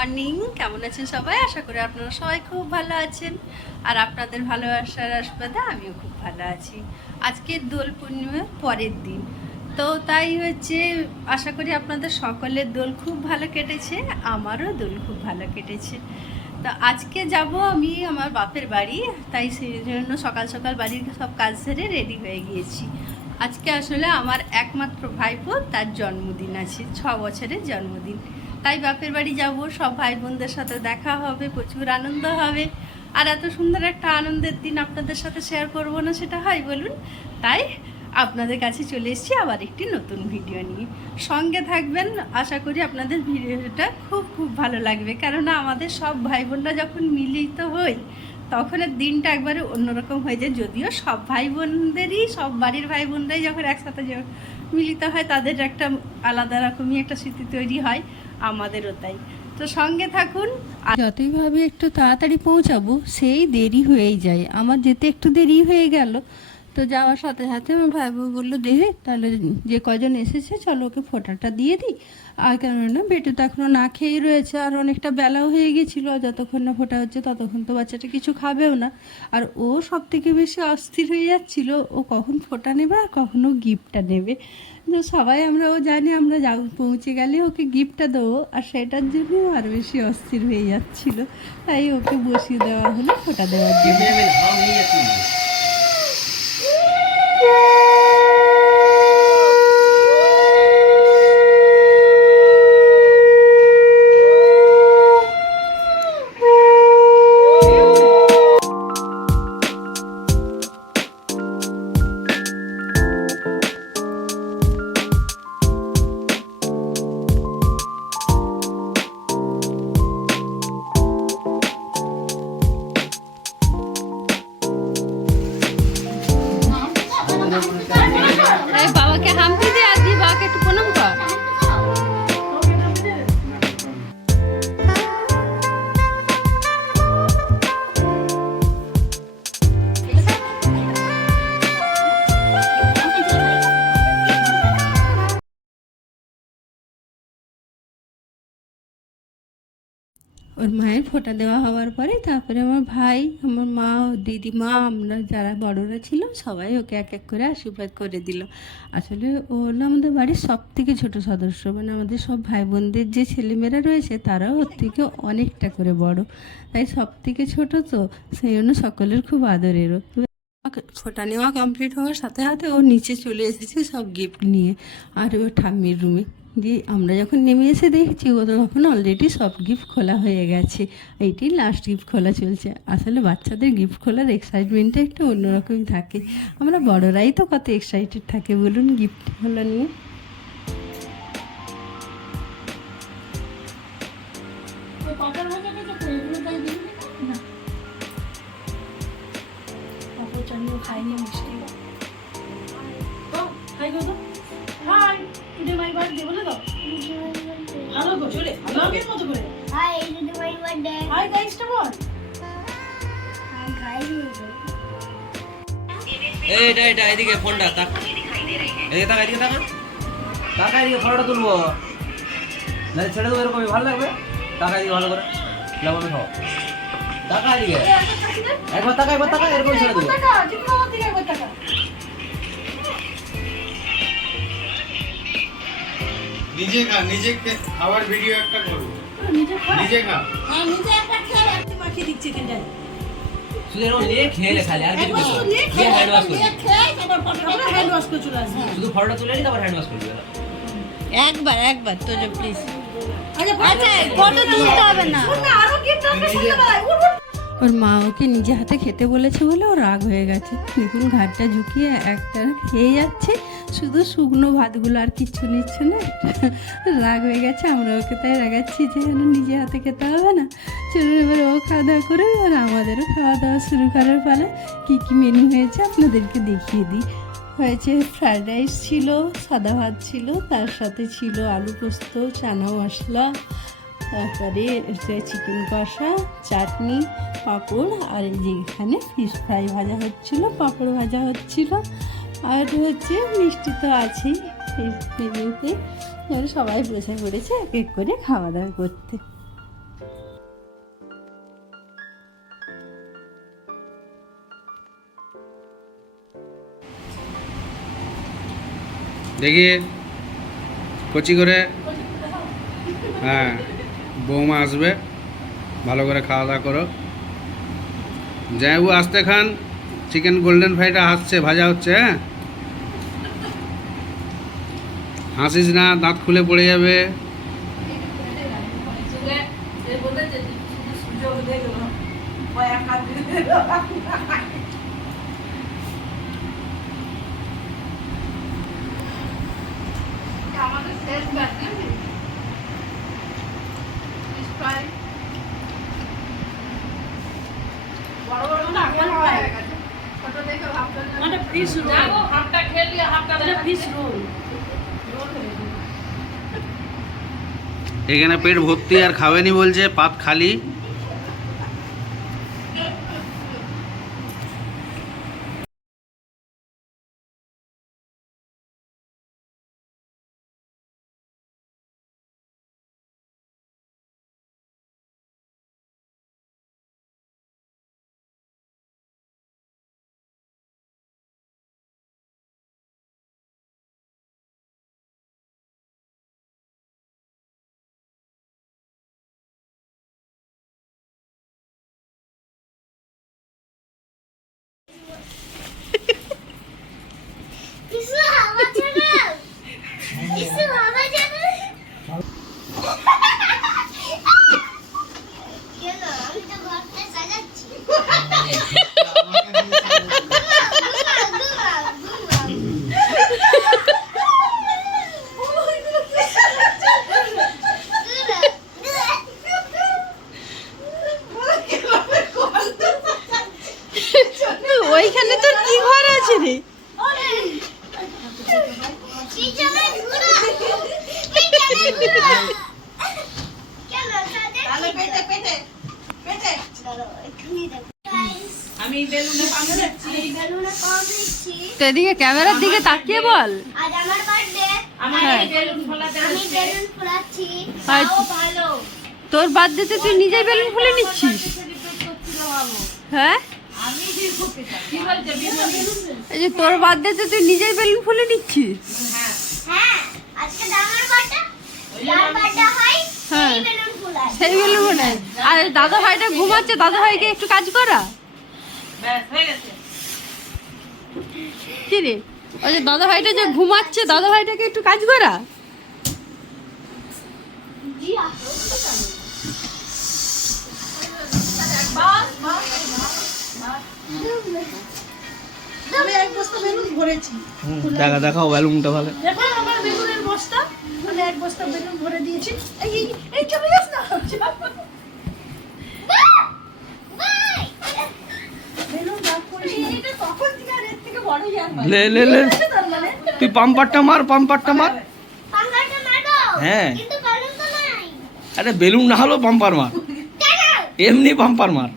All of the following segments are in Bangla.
মর্নিং। কেমন আছেন সবাই? আশা করি আপনারা সবাই খুব ভালো আছেন। আর আপনাদের ভালোবাসার আশীর্বাদে আমিও খুব ভালো আছি। আজকে দোল পূর্ণিমার পরের দিন। তো তাই হচ্ছে, আশা করি আপনাদের সকলের দোল খুব ভালো কেটেছে, আমারও দোল খুব ভালো কেটেছে। তো আজকে যাব আমি আমার বাপের বাড়ি, তাই সেই জন্য সকাল সকাল বাড়ির সব কাজ সেরে রেডি হয়ে গিয়েছি। আজকে আসলে আমার একমাত্র ভাইপো, তার জন্মদিন আছে, ছ বছরের জন্মদিন। তাই বাপের বাড়ি যাব, সব ভাই বোনদের সাথে দেখা হবে, প্রচুর আনন্দ হবে। আর এত সুন্দর একটা আনন্দের দিন আপনাদের সাথে শেয়ার করব না, সেটা হয় বলুন। তাই আপনাদের কাছে চলে এসেছি আবার একটি নতুন ভিডিও নিয়ে। সঙ্গে থাকবেন, আশা করি আপনাদের ভিডিওটা খুব খুব ভালো লাগবে। কেননা আমাদের সব ভাই বোনরা যখন মিলিত হই, তখনের দিনটা একবারে অন্যরকম হয়ে যায়। যদিও সব ভাই বোনদেরই সব বাড়ির ভাই বোনরাই যখন একসাথে মিলিত হয়, তাদের একটা আলাদা রকমই একটা স্মৃতি তৈরি হয়। আমাদেরও তাই। তো সঙ্গে থাকুন যতই ভাবে একটু তাড়াতাড়ি পৌঁছাবো, সেই দেরি হয়েই যায়। আমার যেতে একটু দেরি হয়ে গেল। তো যাওয়ার সাথে সাথে আমার ভাই বউ বলল দেখে তাহলে যে কজন এসেছে, চলো ওকে ফোটাটা দিয়ে দিই। আর কেননা বেটু তো এখনও না খেয়েই রয়েছে, আর অনেকটা বেলাও হয়ে গেছিল যতক্ষণ না ফোটা হচ্ছে ততক্ষণ তো বাচ্চাটা কিছু খাবেও না। আর ও সব থেকে বেশি অস্থির হয়ে যাচ্ছিল, ও কখন ফোটা নেবে আর কখনও গিফটটা নেবে। যে সবাই আমরা, ও জানি আমরা যাও পৌঁছে গেলে ওকে গিফটটা দেবো, আর সেটার জন্য আর বেশি অস্থির হয়ে যাচ্ছিল। তাই ওকে বসিয়ে দেওয়া হলো ফোটা দেওয়ার জন্য। ওর মায়ের ফোঁটা দেওয়া হওয়ার পরে তারপরে আমার ভাই, আমার মা ও দিদিমা আমরা যারা বড়রা ছিল, সবাই ওকে এক এক করে আশীর্বাদ করে দিল। আসলে ও হলো আমাদের বাড়ির সব থেকে ছোটো সদস্য মানে আমাদের সব ভাই বোনদের যে ছেলেমেয়েরা রয়েছে, তারাও ওর থেকে অনেকটা করে বড়। তাই সব থেকে ছোটো তো, সেই জন্য সকলের খুব আদরেরও। ফোটা নেওয়া কমপ্লিট হওয়ার সাথে সাথে ও নিচে চলে এসেছে সব গিফট নিয়ে, আর ও ঠাম্মির রুমে দিয়ে আমরা যখন নেমে এসে দেখছি, ও তখন অলরেডি সব গিফট খোলা হয়ে গেছে। এইটি লাস্ট গিফট খোলা চলছে। আসলে বাচ্চাদের গিফট খোলার এক্সাইটমেন্টটা একটু অন্যরকমই থাকে। আমরা বড়রাই তো কত এক্সাইটেড থাকে, বলুন গিফট খোলা নিয়ে খাইনি মিষ্টি ব্লগের মতো করে। Hi, it's my birthday. Hi গাইসটা বল এই এটা এটা এদিকে ফোনটা তাক। এদিকে তাকা এদিকে তাকা। তাকা এদিকে ফটোটা তুলবো। নাহলে ছেড়ে দেবো এরকমই ভালো লাগবে? তাকা এদিকে ভালো করে। লাভ আমি খাও। তাকা এদিকে। একবার তাকা একবার তাকা এরকম ছেড়ে দেবো। নিজে খা নিজে খাবার ভিডিও একটা করো। নিজে খা। নিজে খা। হ্যাঁ নিজে একটা খেয়ে মাখিয়ে দিচ্ছি শুধু নিয়ে খেয়ে নে খালি আর কিছু নিয়ে খেয়ে হ্যান্ড ওয়াশ করবি নিয়ে খেয়ে তারপর ফটোটা হ্যান্ড ওয়াশ করে চলে আসবি। শুধু ফটোটা তুলে নি তারপর হ্যান্ড ওয়াশ করবি একবার একবার তো প্লিজ আচ্ছা আচ্ছা ফটো তুলতে হবে না। আরও গিফট আছে সন্ধ্যাবেলায় উঠ উঠ। ওর মা ওকে নিজে হাতে খেতে বলেছে বলে ও রাগ হয়ে গেছে। দেখুন ঘাটটা ঝুঁকিয়ে একটা খেয়ে যাচ্ছে। শুধু শুকনো ভাতগুলো আর কিচ্ছু নিচ্ছে না? রাগ হয়ে গেছে, আমরা ওকে তাই রাগাচ্ছি যে যেন নিজে হাতে খেতে হবে না। চলুন এবার ও খাওয়া দাওয়া করে আর আমাদেরও খাওয়া দাওয়া শুরু করার পালা। কী কী মেনু হয়েছে আপনাদেরকে দেখিয়ে দিই। হয়েছে ফ্রায়েড রাইস ছিল, সাদা ভাত ছিল, তার সাথে ছিল আলু পোস্ত, চানা মশলা, তারপরে চিকেন কষা, চাটনি, পাঁপড়, আর যেখানে ফিশ ফ্রাই ভাজা হচ্ছিল, পাঁপড় ভাজা হচ্ছিল। আর হচ্ছে মিষ্টি তো আছেই এই মেনুতে সবাই বসে পড়েছে এক এক করে খাওয়া দাওয়া করতে। দেখি, কচি করে? হ্যাঁ বৌমা আসবে, ভালো করে খাওয়া দাওয়া করো। জায়বু আসতে খান চিকেন গোল্ডেন ফ্রাইটা আসছে, ভাজা হচ্ছে হ্যাঁ? হাসিস না দাঁত খুলে পড়ে যাবে। বড় হাফটা হাফটা এখানে পেট ভর্তি আর খাবেনি বলছে পাত খালি। Yes. তো এদিকে ক্যামেরার দিকে তাকিয়ে বল আজ আমার বার্থডে আমার হ্যাঁ। বেলুন ফোলাতে আমি বেলুন ফুলাচ্ছি ভালো তোর বার্থডেতে তুই নিজেই বেলুন ফুলে নিচ্ছিস হ্যাঁ এই যে তোর বার্থডেতে তুই নিজেই বেলুন ফুলে নিচ্ছিস? হ্যাঁ। তো বার্থডে বার্থডে। সেই বেলুন ফুলায় ফুলে। আর দাদা ভাইটা ঘুমাচ্ছে দাদা ভাইকে একটু কাজ করা। কি রে? ওই যে দাদা ভাইটা যে ঘুমাচ্ছে দাদা ভাইটাকে একটু কাজ করা? আমি এক বস্তা বেলুন ভরেছি। দেখা দেখাও বেলুনটা ভালো। দেখো আমার বেলুনের বস্তা। আমি এক বস্তা বেলুন ভরে দিয়েছি। এই এই- এই চলে যাস না। বাই বেলুন রাখ করিস না। এটা কখন থেকে আর এর থেকে বড় ইয়ার লে লে লে। মানে? তুই পাম্পারটা মার পাম্পারটা মার। হ্যাঁ। কিন্তু বেলুন তো নাই। আরে বেলুন না হলেও পাম্পার মার। এমনি পাম্পার মার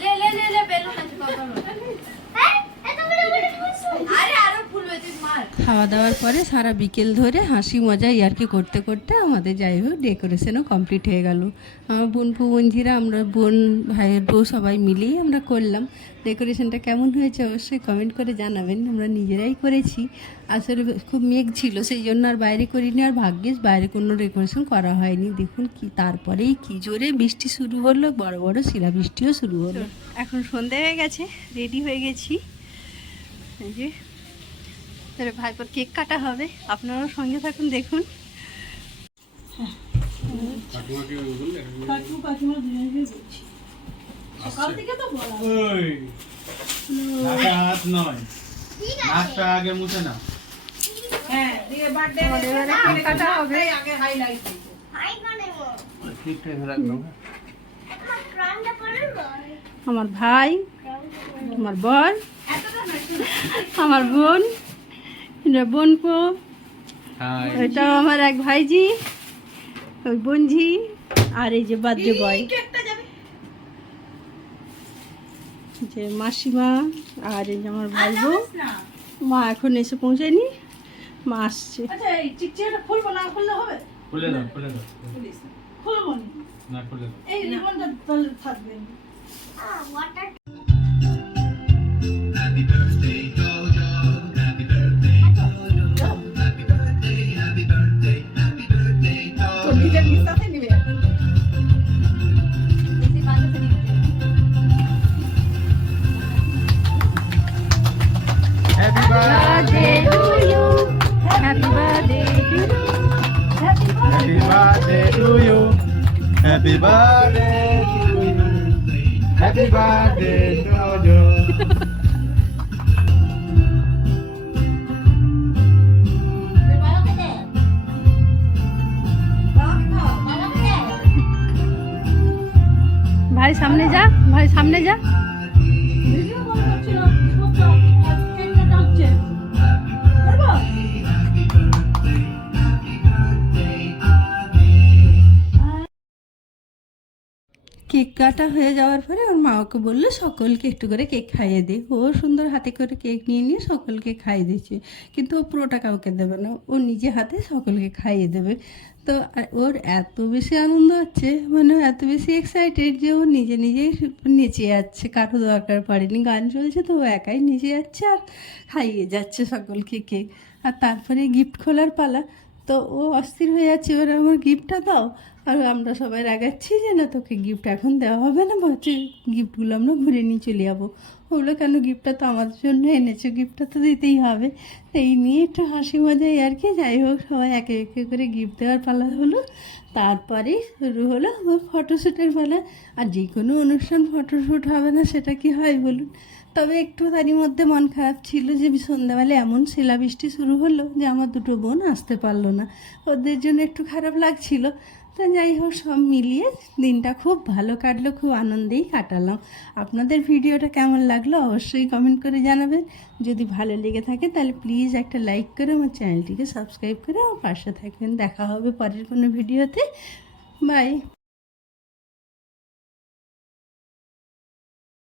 লে লে লে লে বেলুন আছে বাবা হ্যাঁ এত বড় বড় ফুলছো আরে আরও ফুলবে তুই মার খাওয়া দাওয়ার পরে সারা বিকেল ধরে হাসি মজা ইয়ার্কি করতে করতে আমাদের যাই হোক ডেকোরেশনও কমপ্লিট হয়ে গেল। আমার বোন বোনঝিরা আমরা বোন, ভাইয়ের বউ সবাই মিলিয়ে আমরা করলাম। ডেকোরেশনটা কেমন হয়েছে অবশ্যই কমেন্ট করে জানাবেন। আমরা নিজেরাই করেছি। আসলে খুব মেঘ ছিল, সেই জন্য আর বাইরে করিনি। আর ভাগ্যিস বাইরে কোনো ডেকোরেশন করা হয়নি। দেখুন কি, তারপরেই কি জোরে বৃষ্টি শুরু হলো, বড় বড় শিলা বৃষ্টিও শুরু হলো। এখন সন্ধে হয়ে গেছে রেডি হয়ে গেছি। এই যে এবারে ভাইপোর কেক কাটা হবে। আপনারাও সঙ্গে থাকুন দেখুন। হ্যাঁ। দিয়ে বার্থডে এবারে কেক কাটা হবে। আগে হাইলাইট হাই কানে মো ঠিকঠাক রাখলাম আমার ভাই আমার ভাই আমার বর আমার বোন। এটা বোনপো। হাই। এটা আমার এক ভাইজি ওই বোনঝি আর এই যে বার্থডে বয়। যে মাসিমা আর এই যে আমার ভাই বউ মা এখন এসে পৌঁছায়নি মা আসছে। আচ্ছা এই চিকচিকাটা খুলবো না খুললে happy birthday to you happy birthday to you বাবাকে দে বাবাকে দে ভাই সামনে যা, ভাই সামনে যা। কাটা হয়ে যাওয়ার পরে ওর মা ওকে বলল, সকলকে একটু করে কেক খাইয়ে দে। ও সুন্দর হাতে করে কেক নিয়ে নিয়ে সকলকে খাইয়ে দিচ্ছে কিন্তু ও পুরোটা কাউকে দেবে না, ও নিজে হাতে সকলকে খাইয়ে দেবে। তো ওর এত বেশি আনন্দ হচ্ছে মানে এত বেশি এক্সাইটেড যে ও নিজে নিজেই নেচে যাচ্ছে। কারও দরকার পড়েনি, গান চলছে তো ও একাই নেচে যাচ্ছে আর খাইয়ে যাচ্ছে সকলকে কেক। আর তারপরে গিফট খোলার পালা, তো ও অস্থির হয়ে যাচ্ছে, এবার আমার গিফটটা দাও। আর আমরা সবাই রাগাচ্ছি যে না, তোকে গিফট এখন দেওয়া হবে না, বলছে গিফটগুলো আমরা ঘুরে নিয়ে চলে যাব। ওগুলো কেন গিফটটা তো আমাদের জন্য এনেছো গিফটটা তো দিতেই হবে। এই নিয়ে একটু হাসি মজাই আর কি, যাই হোক, সবাই একে একে করে গিফট দেওয়ার পালা হলো। তারপরে শুরু হলো ফটোশ্যুটের পালা। আর যে কোনো অনুষ্ঠান ফটোশ্যুট হবে না, সেটা কি হয় বলুন? তবে একটু তারই মধ্যে মন খারাপ ছিল যে সন্ধ্যাবেলা এমন শিলাবৃষ্টি শুরু হলো যে আমার দুটো বোন আসতে পারল না। ওদের জন্য একটু খারাপ লাগছিল। তো যাই হোক, সব মিলিয়ে দিনটা খুব ভালো কাটলো, খুব আনন্দেই কাটালাম। আপনাদের ভিডিওটা কেমন লাগল অবশ্যই কমেন্ট করে জানাবেন। যদি ভালো লেগে থাকে তাহলে প্লিজ একটা লাইক করে আমার চ্যানেলটিকে সাবস্ক্রাইব করে আমার পাশে থাকবেন। দেখা হবে পরের কোনো ভিডিওতে। বাই